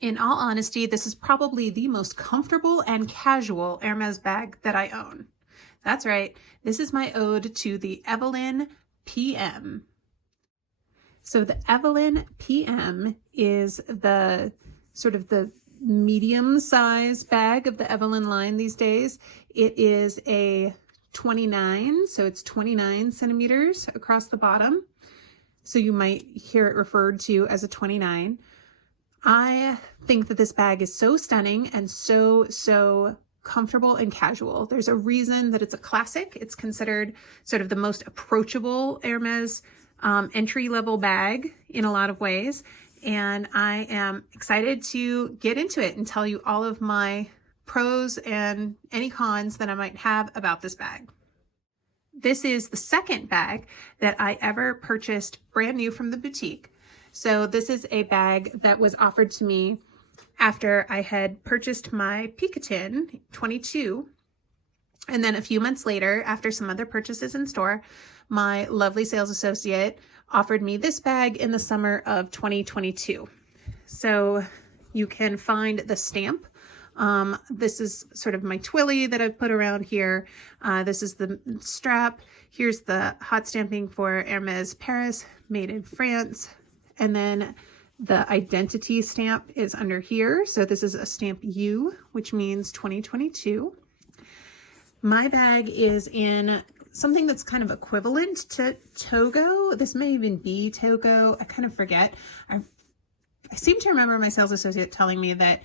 In all honesty, this is probably the most comfortable and casual Hermes bag that I own. That's right, this is my ode to the Evelyn PM. So the Evelyn PM is the sort of the medium size bag of the Evelyn line these days. It is a 29, so it's 29 centimeters across the bottom. So you might hear it referred to as a 29. I think that this bag is so stunning and so comfortable and casual. There's a reason that it's a classic. It's considered sort of the most approachable Hermes entry-level bag in a lot of ways. And I am excited to get into it and tell you all of my pros and any cons that I might have about this bag. This is the second bag that I ever purchased brand new from the boutique. So this is a bag that was offered to me after I had purchased my Picotin 22. And then a few months later, after some other purchases in store, my lovely sales associate offered me this bag in the summer of 2022. So you can find the stamp. This is sort of my twilly that I've put around here. This is the strap. Here's the hot stamping for Hermes Paris, made in France. And then the identity stamp is under here. So this is a stamp U, which means 2022. My bag is in something that's kind of equivalent to Togo. This may even be Togo. I kind of forget. I seem to remember my sales associate telling me that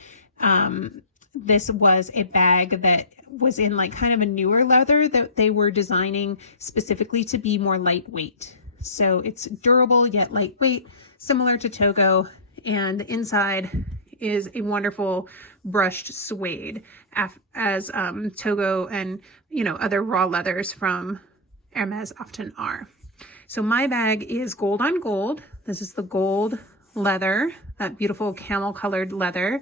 this was a bag that was in like kind of a newer leather that they were designing specifically to be more lightweight. So it's durable yet lightweight, similar to Togo, and the inside is a wonderful brushed suede, as Togo and other raw leathers from Hermes often are. So my bag is gold on gold. This is the gold leather, that beautiful camel colored leather,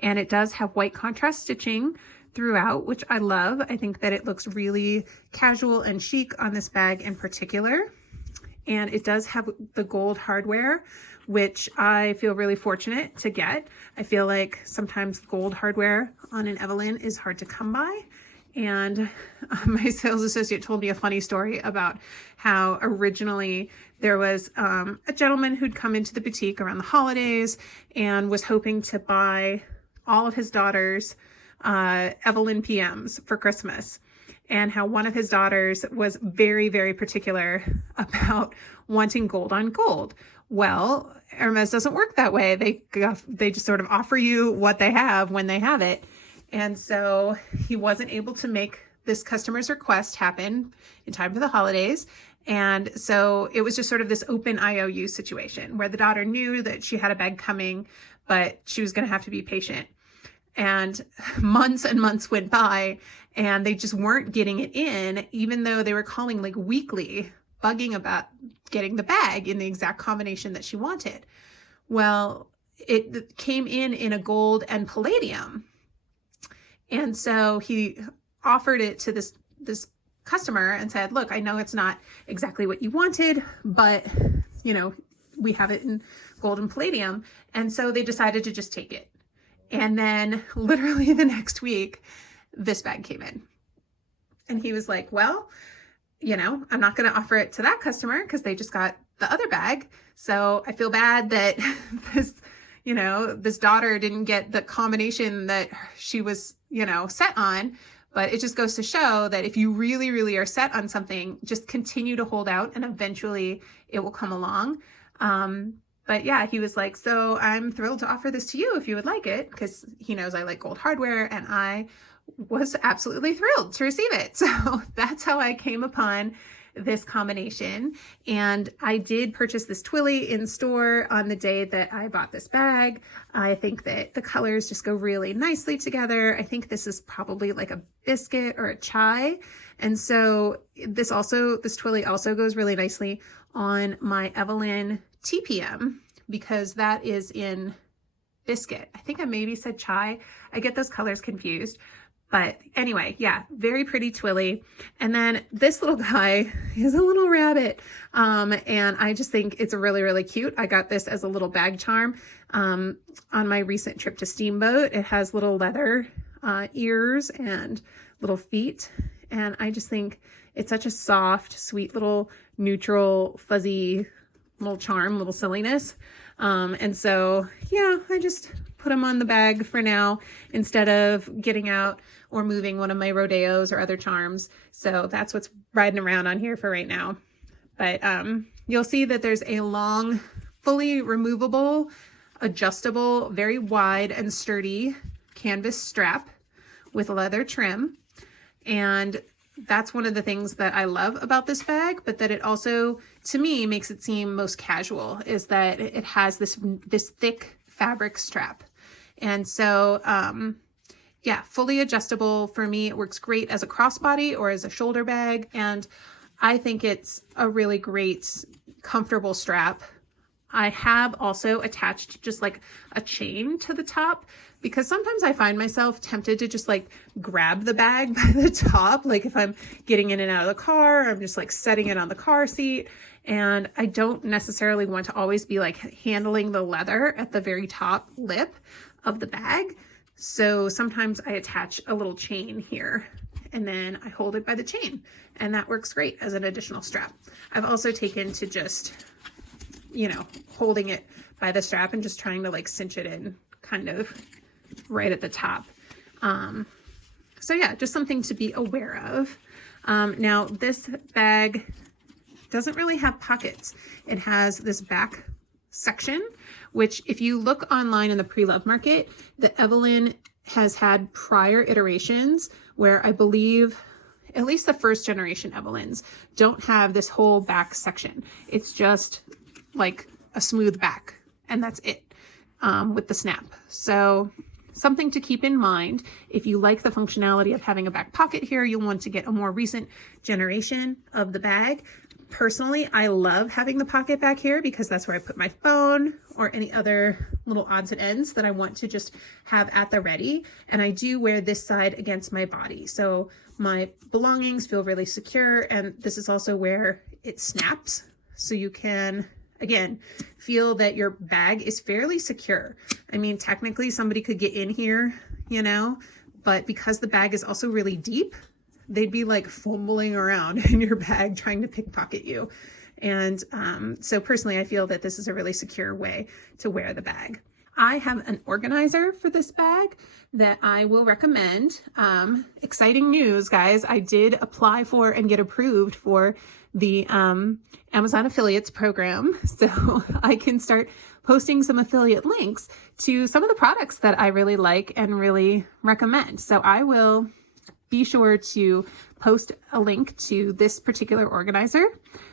and it does have white contrast stitching throughout, which I love. I think that it looks really casual and chic on this bag in particular. And it does have the gold hardware, which I feel really fortunate to get. I feel like sometimes gold hardware on an Evelyn is hard to come by. And my sales associate told me a funny story about how originally there was a gentleman who'd come into the boutique around the holidays and was hoping to buy all of his daughters Evelyn PMs for Christmas. And how one of his daughters was very particular about wanting gold on gold. Well, Hermes doesn't work that way. They just sort of offer you what they have when they have it. And so he wasn't able to make this customer's request happen in time for the holidays. And so it was just sort of this open IOU situation where the daughter knew that she had a bag coming, but she was going to have to be patient. And months and months went by and they just weren't getting it in, even though they were calling like weekly, bugging about getting the bag in the exact combination that she wanted. Well, it came in a gold and palladium. And so he offered it to this customer and said, look, I know it's not exactly what you wanted, but we have it in gold and palladium. And so they decided to just take it. And then literally the next week, this bag came in. And he was like, well, I'm not going to offer it to that customer because they just got the other bag. So I feel bad that this daughter didn't get the combination that she was, set on. But it just goes to show that if you really are set on something, just continue to hold out and eventually it will come along. But yeah, he was like, so I'm thrilled to offer this to you if you would like it, because he knows I like gold hardware, and I was absolutely thrilled to receive it. So that's how I came upon this combination. And I did purchase this twilly in store on the day that I bought this bag. I think that the colors just go really nicely together. I think this is probably like a biscuit or a chai. And so this twilly also goes really nicely on my Evelyn TPM, because that is in biscuit. I think I maybe said chai. I get those colors confused, But anyway, yeah, very pretty twilly. And then this little guy is a little rabbit. And I just think it's really, really cute. I got this as a little bag charm on my recent trip to Steamboat. It has little leather ears and little feet. And I just think it's such a soft, sweet little neutral, fuzzy little charm, little silliness. And so, yeah, I just put them on the bag for now instead of getting out or moving one of my rodeos or other charms. So that's what's riding around on here for right now. But you'll see that there's a long, fully removable, adjustable, very wide and sturdy canvas strap with leather trim. And that's one of the things that I love about this bag, but that it also, to me, makes it seem most casual, is that it has this thick fabric strap. And so, yeah, fully adjustable. For me, it works great as a crossbody or as a shoulder bag. And I think it's a really great, comfortable strap. I have also attached just like a chain to the top, because sometimes I find myself tempted to just like grab the bag by the top. Like if I'm getting in and out of the car, I'm just like setting it on the car seat. And I don't necessarily want to always be like handling the leather at the very top lip of the bag. So sometimes I attach a little chain here and then I hold it by the chain, and that works great as an additional strap. I've also taken to just, you know, holding it by the strap and just trying to like cinch it in kind of right at the top. So yeah, just something to be aware of. Now this bag doesn't really have pockets. It has this back section, which if you look online in the pre-love market, the Evelyn has had prior iterations where I believe at least the first generation Evelyns don't have this whole back section. It's just like a smooth back, and that's it, with the snap. So something to keep in mind. If you like the functionality of having a back pocket here, you'll want to get a more recent generation of the bag. Personally, I love having the pocket back here because that's where I put my phone or any other little odds and ends that I want to just have at the ready. And I do wear this side against my body, so my belongings feel really secure. And this is also where it snaps, so you can, again, feel that your bag is fairly secure. I mean, technically somebody could get in here, you know, but because the bag is also really deep, they'd be like fumbling around in your bag trying to pickpocket you. And so personally, I feel that this is a really secure way to wear the bag. I have an organizer for this bag that I will recommend. Exciting news, guys. I did apply for and get approved for the Amazon affiliates program. So I can start posting some affiliate links to some of the products that I really like and really recommend. So I will be sure to post a link to this particular organizer,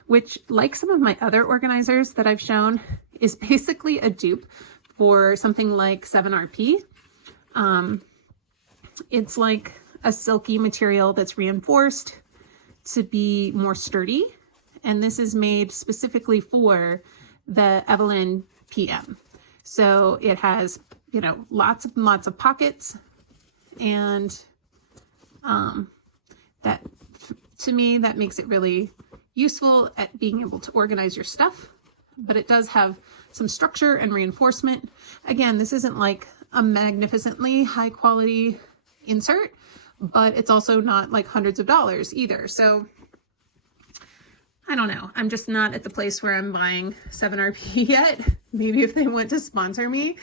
which, like some of my other organizers that I've shown, is basically a dupe for something like 7RP. It's like a silky material that's reinforced to be more sturdy. And this is made specifically for the Evelyn PM. So it has, you know, lots of pockets, and that, to me, that makes it really useful at being able to organize your stuff. But it does have some structure and reinforcement. Again, this isn't like a magnificently high quality insert, but it's also not like hundreds of dollars either. So I don't know. I'm just not at the place where I'm buying 7RP yet. Maybe if they want to sponsor me,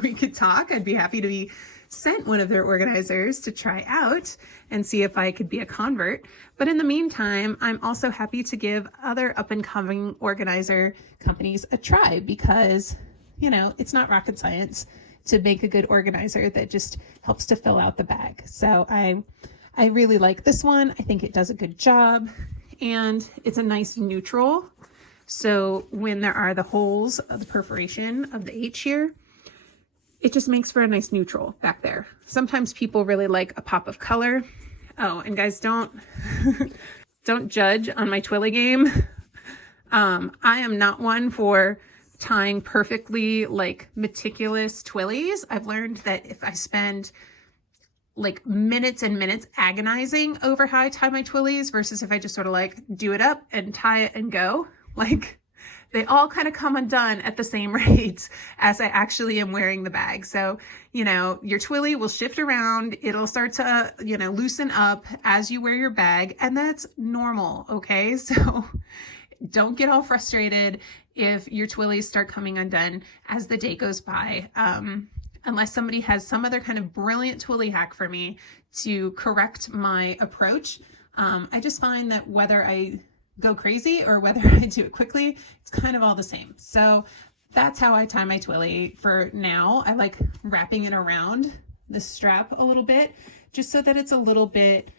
we could talk. I'd be happy to be sent one of their organizers to try out and see if I could be a convert. But in the meantime, I'm also happy to give other up and coming organizer companies a try, because, you know, it's not rocket science to make a good organizer that just helps to fill out the bag. So I really like this one. I think it does a good job, and it's a nice neutral. So when there are the holes of the perforation of the H here, it just makes for a nice neutral back there. Sometimes people really like a pop of color. Oh, and guys, don't judge on my twilly game. I am not one for tying perfectly like meticulous twillies. I've learned that if I spend like minutes and minutes agonizing over how I tie my twillies versus if I just sort of like do it up and tie it and go. Like they all kind of come undone at the same rate as I actually am wearing the bag. So, you know, your twilly will shift around. It'll start to, you know, loosen up as you wear your bag, and that's normal. Okay. So don't get all frustrated if your twillies start coming undone as the day goes by. Unless somebody has some other kind of brilliant twilly hack for me to correct my approach. I just find that whether I go crazy or whether I do it quickly, it's kind of all the same. So that's how I tie my twilly for now. I like wrapping it around the strap a little bit, just so that it's a little bit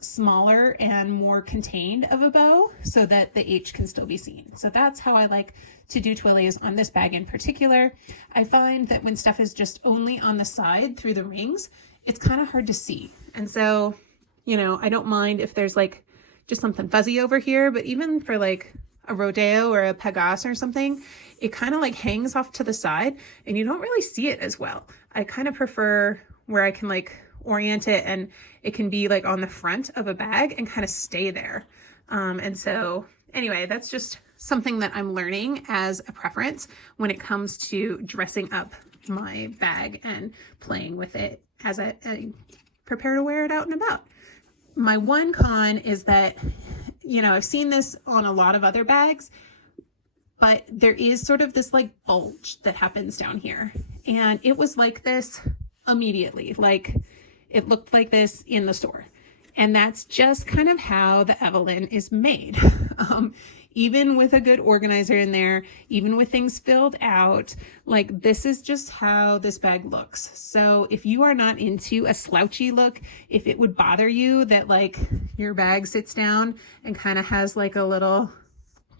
smaller and more contained of a bow so that the H can still be seen. So that's how I like to do twillies on this bag in particular. I find that when stuff is just only on the side through the rings, it's kind of hard to see. And so, you know, I don't mind if there's like just something fuzzy over here, but even for like a rodeo or a Pegasus or something, it kind of like hangs off to the side and you don't really see it as well. I kind of prefer where I can like orient it and it can be like on the front of a bag and kind of stay there. And so anyway, that's just something that I'm learning as a preference when it comes to dressing up my bag and playing with it as I prepare to wear it out and about. My one con is that, you know, I've seen this on a lot of other bags, but there is sort of this like bulge that happens down here. And it was like this immediately, like it looked like this in the store. And that's just kind of how the Evelyn is made. Even with a good organizer in there, even with things filled out, like this is just how this bag looks. So if you are not into a slouchy look, if it would bother you that like your bag sits down and kind of has like a little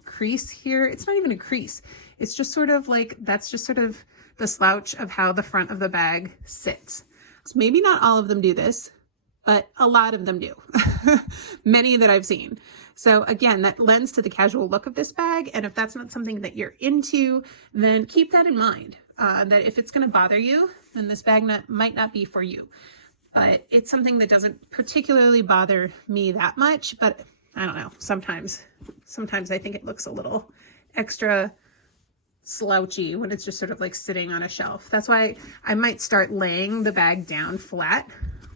crease here, it's not even a crease. It's just sort of like, that's just sort of the slouch of how the front of the bag sits. So maybe not all of them do this, but a lot of them do. Many that I've seen. So again, that lends to the casual look of this bag. And if that's not something that you're into, then keep that in mind, that if it's going to bother you, then this bag might not be for you. But it's something that doesn't particularly bother me that much, but I don't know, sometimes I think it looks a little extra slouchy when it's just sort of like sitting on a shelf. That's why I might start laying the bag down flat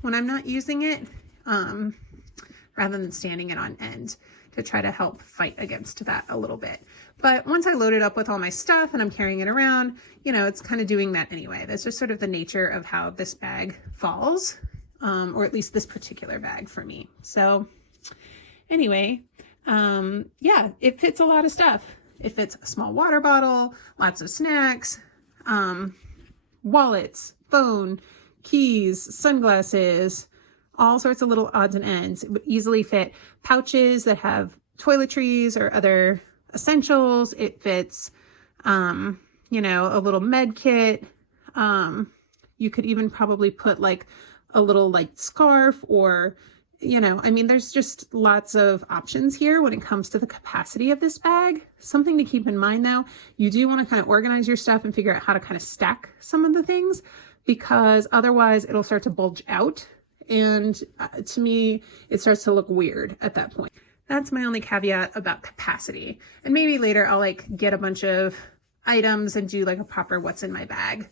when I'm not using it, rather than standing it on end, to try to help fight against that a little bit. But once I load it up with all my stuff and I'm carrying it around, you know, it's kind of doing that anyway. That's just sort of the nature of how this bag falls, or at least this particular bag for me. So anyway, yeah, it fits a lot of stuff. It fits a small water bottle, lots of snacks, wallets, phone, keys, sunglasses, all sorts of little odds and ends. It would easily fit pouches that have toiletries or other essentials. It fits, you know, a little med kit. You could even probably put like a little like scarf or, you know, I mean, there's just lots of options here when it comes to the capacity of this bag. Something to keep in mind though, you do want to kind of organize your stuff and figure out how to kind of stack some of the things, because otherwise it'll start to bulge out. And to me, it starts to look weird at that point. That's my only caveat about capacity. And maybe later I'll like get a bunch of items and do like a proper what's in my bag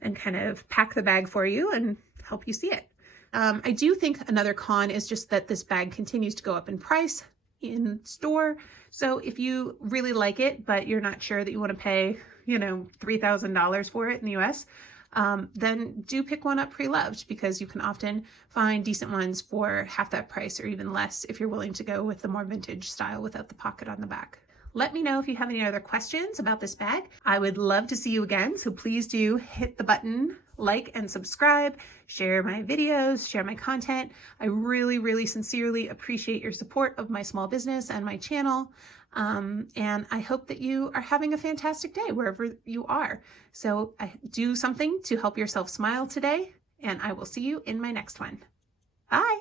and kind of pack the bag for you and help you see it. I do think another con is just that this bag continues to go up in price in store. So if you really like it, but you're not sure that you want to pay, you know, $3,000 for it in the US, then do pick one up pre-loved, because you can often find decent ones for half that price or even less if you're willing to go with the more vintage style without the pocket on the back. Let me know if you have any other questions about this bag. I would love to see you again, so please do hit the button, like and subscribe, share my videos, share my content. I really, really sincerely appreciate your support of my small business and my channel. And I hope that you are having a fantastic day wherever you are. So do something to help yourself smile today, and I will see you in my next one. Bye.